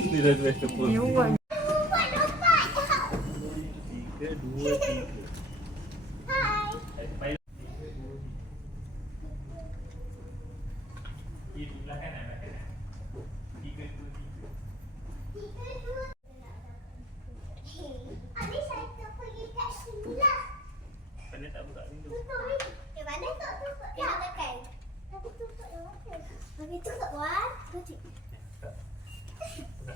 Dia dah tulis tepung. Newborn. Tiga, dua, tiga. Hai. Di belah kanan, belah kanan. Tiga, dua, tiga. Adik saya tak pergi kat sini lah. Pandai tak buka pintu? Tutup ni. Di mana tak tutup? Dia tekan. Tapi tutup yang mana? Bagi tutup Wan. Tutup. Tak. Buka.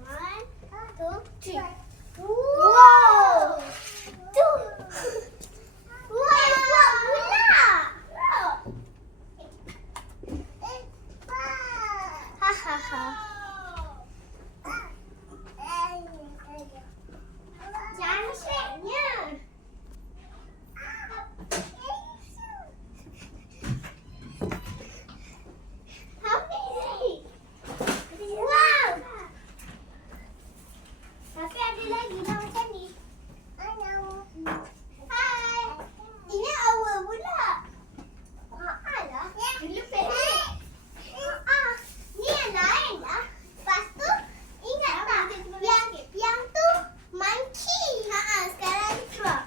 One, two, three. Wow. Two. Wow, buat pula. Ha ha ha. Cantiknya. Habis. Wow. Tapi ada lagi dah macam ni. Hai. Ini awal pula. Alah. Dulu pendek. Ni yang lain lah. Lepas tu, ingat tak? Yang tu monkey. Sekarang ni frog.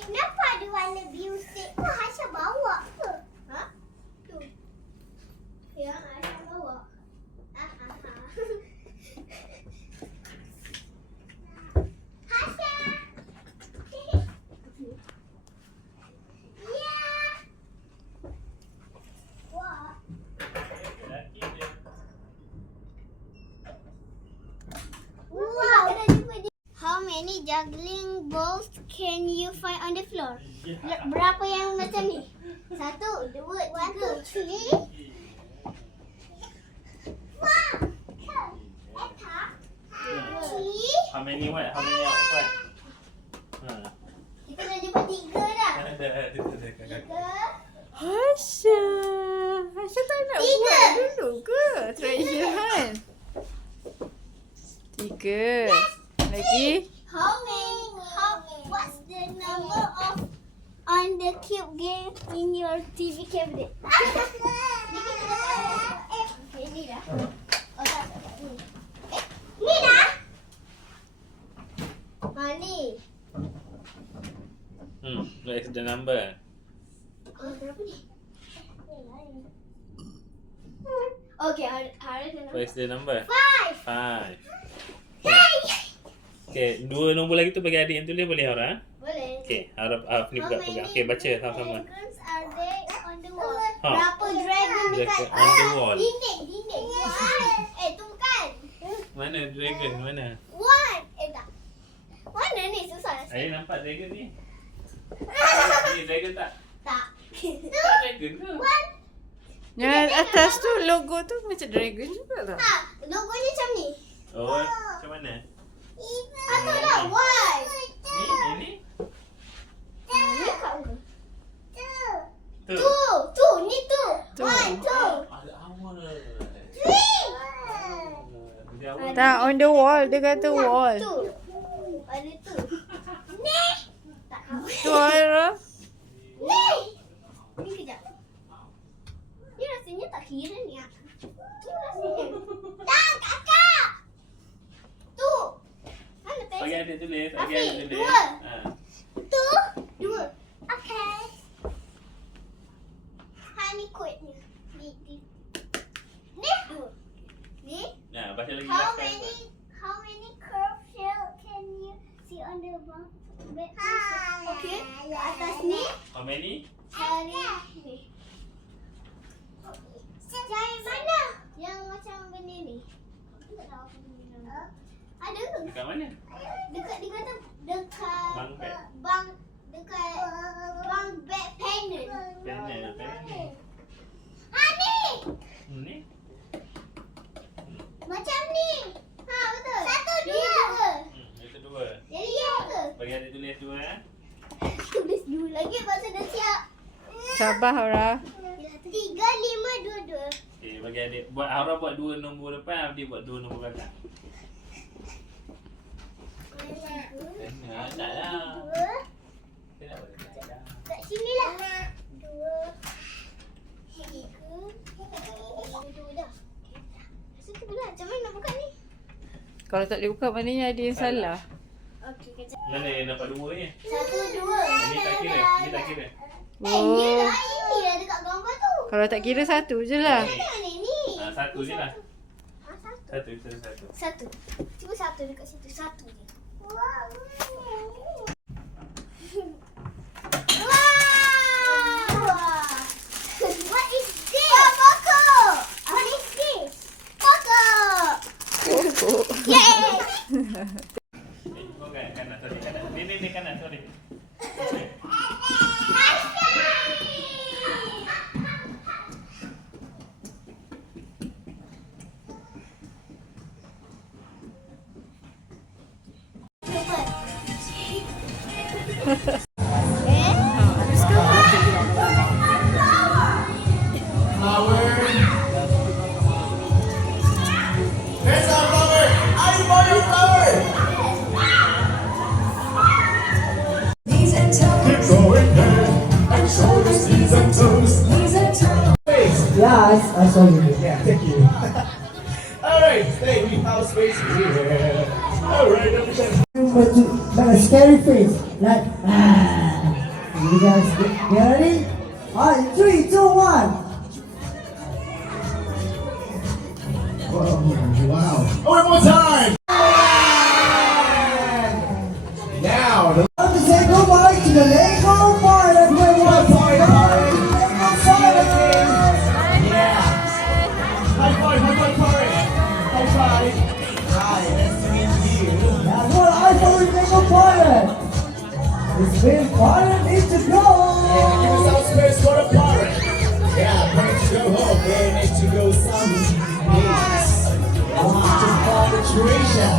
Kenapa ada warna biru stick? Hasya bawa ke? Tu. Yang Hasya bawa. Hasya. Ya. Wah. Lelaki dia. Wow. How many juggling balls can you find on the floor? Berapa yang macam ni? 1, 2, 3. 1, 2, How many what? How many out what? Kita dah jumpa 3 dah. Ada kakak. 3. Hasya. Hasya tak nak Tiga. buat dulu ke? Treasure hunt. 3. Lagi. What's the number of on the cube game in your TV cabinet? Ini dah. Oh tak. Ni dah. Ni. What is the number? Berapa ni? Okay, ada the What is the number? 5. 5. Okay, 2 nombor lagi tu bagi adik yang tulis boleh Aura? Boleh. Okay, Aura ni buka pegang. Okay, baca sama-sama. Dragons are there on the wall? Ha. Berapa dragon dekat Dragon on the wall. Dinding. Tu bukan. Mana dragon? Mana? One. Tak. Mana ni susah. Saya nampak dragon ni. Ni dragon tak? Tak. Tak dragon ke? One. Yang atas tu logo tu macam dragon juga tak? Tak. Logonya macam ni. Oh, macam mana? Aku dah one. Ni? Ni kat mana? Tu. Two. Ni two. Two. One, two. Ada awal. Three. Dia awal. Tak, on the wall. Dia kata wall. Two. Ada two. Ni. Tak tahu. Tu Aira. Ni. Ni kejap. Ni rasanya tak kira ni. Ni rasanya. Tak, kakak. Tu. Mana Bagi pensel? adik tulis. Bagi Afiq, adik tulis. dua. Ha. Tu. Dua. Okay. Ni kodnya. Ni. Ni. Dua. Ni. Nah, baca lagi How last time. many curved shell can you see on the bed? Okay. Ke atas ni. How many? Cari ni. Cari mana? Yang macam benda ni. Aku tak tahu apa benda ni. Ada ke? Dekat mana? Dekat dia kata dekat Bang bed. dekat bang bed panel. Panel. Ni. Ni? Macam ni. Betul. 1, 2. Itu dua. Jadi ya ke? Bagi adik tulis dua. Tulis dulu lagi pasal dah siap. Sabar Aura. 3, 5, 2, 2. Okay, bagi adik. Buat Aura buat dua nombor depan, Abdi buat dua nombor belakang. Tak lah. Dua. Saya nak buat belakang. Kat sini lah. Kalau tak boleh buka, maknanya ada yang salah. Okey, kejap. Mana yang dapat 2 ni? 1, 2. Ini tak kira. Ini tak kira. Oh. Yelah, ini lah dekat gambar tu. Kalau tak kira satu je lah. Jangan ini. Satu je lah. Satu. Satu, kita satu. Satu. Cuba satu dekat situ. Satu je. What is this? Pokok. What is this? Pokok. Yay! Kau kanan, sorry kanan. Ni kanan, sorry. Yes, I saw you. Yeah, thank you. Alright, stay. We have space here. Alright, but a scary face. Like, You guys get ready? Alright, 3, 2, 1. Wow. Oh, one more time. Now, time to say goodbye to the Lego Pilot. Lego Pilot. Yeah. High five, Pirate. High five. Hi, nice to meet you. Now, what I follow Lego Pilot. This big pirate needs to go. Yeah, give us some space for the pirate. Yeah, ready to go home. We need to go someplace. To find the treasure.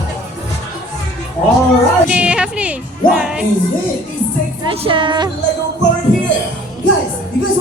Alright. Okay, Hafni. What is it? Tasha. Lego bird here. Guys, you guys